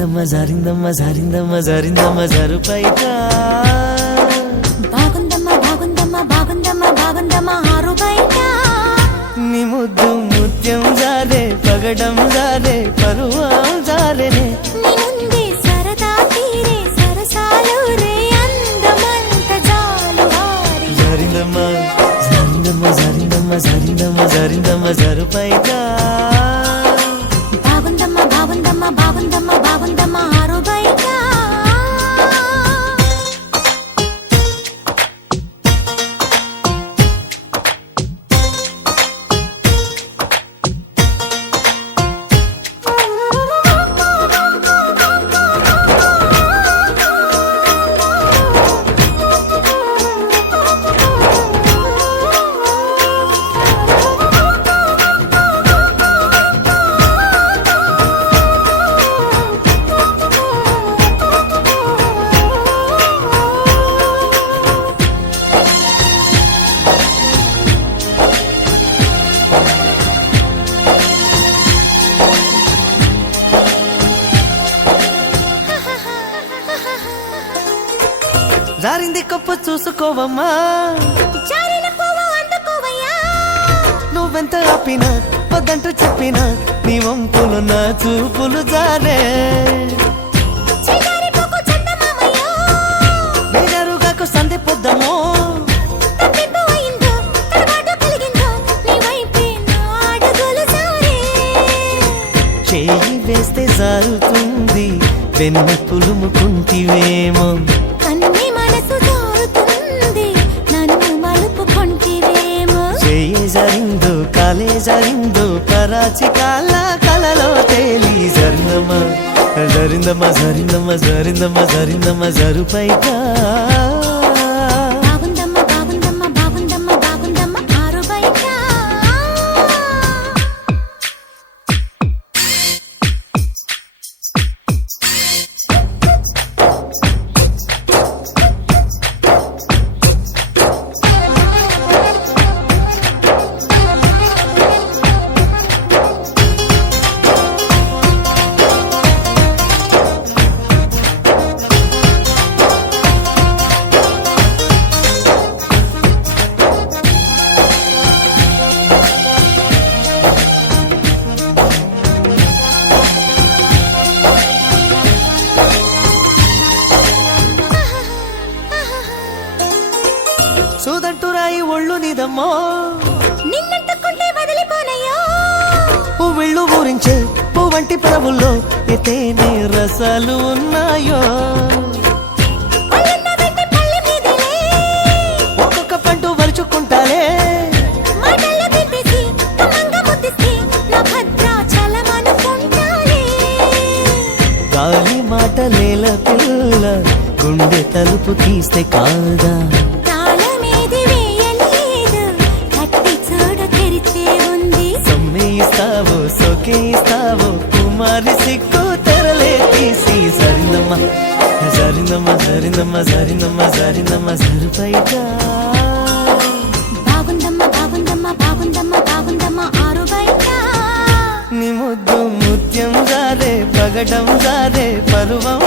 జారిందమ్మ జారిందమ్మ జారిందమ్మ జారిందమ్మ జరుపైట బాగుందమ్మ బాగుందమ్మ బాగుందమ్మ బాగుందమ్మ ఆరు బయట నీ ముద్దు ముత్యం జారే పగడం జారే పరువం జారేనే నీ ముందే సరదా తీరే సరసాలు రే అందమంత జాలు వారి జారిందమ్మ జారిందమ్మ జారిందమ్మ జారిందమ్మ జారిందమ్మ జరుపైట బాగుందమ్మ బాగుందమ్మ బాగుందమ్మ బాగుందమ్మ ఆరు బయట జారింది కప్పు చూసుకోవమ్మా జారిన పువ్వు అందుకోవయ్యా నువ్వెంత ఆపినా వద్దంటూ చెప్పినా నీ వంపులు నా చూపులు జారే చిగారి పువ్వు చందమామయ్యో బేజారుగాకు సంధి పొద్దమో తప్పిపో అయిందో తడబాటు కలిగిందో నీ వైపే నా అడుగులు సారే చేయి వేస్తే జారుతుంది వెన్న పులుముకుంటివేమో కన్ని మనసు జారుతుంది నన్ను మలుపుకొంటివేమో చేయి జారిందో కాలే జారిందో కరాచి కాల కలలో తేలి జరిందమ్మ జరిందమ్మ జరిందమ్మ జరిందమ్మ జరిందమ్మ జరుపైట బాగుందమ్మ బాగుందమ్మ బాగుందమ్మ బాగుందమ్మ ఆరు బయట సూదంటూ రాయి ఒళ్ళు నీదమ్మో నిన్నట్టుకుంటే వదిలిపోనయ్యో పువ్విళ్ళు ఊరించే పువ్వంటి పరవుల్లో ఎతేనే రసాలు ఉన్నాయో ఒళ్ళున్న వెంట పళ్ళె మీదలే ఒక్కొక్క పండు వలుచుకుంటాలే మాటల్లో తిప్పేసి కమ్మంగా ముద్దిస్తే నా భద్రాచలమనుకుంటాలే గాలి మాటలేల పిల్ల గుండె తలుపు తీస్తే కాదా తాళమేది వేయలేదు కట్టి చూడ తెరిచే ఉంది సమ్మేయిస్తావో సోకేయిస్తావో కుమారి సిక్కు తెరలే తీసి జరిందమ్మ జరిందమ్మ జరిందమ్మ జరిందమ్మ జరిందమ్మ జరుపైట బాగుందమ్మ బాగుందమ్మ బాగుందమ్మ బాగుందమ్మ ఆరు బయట నీ ముద్దు ముత్యం జారే పగడం జారే పరువం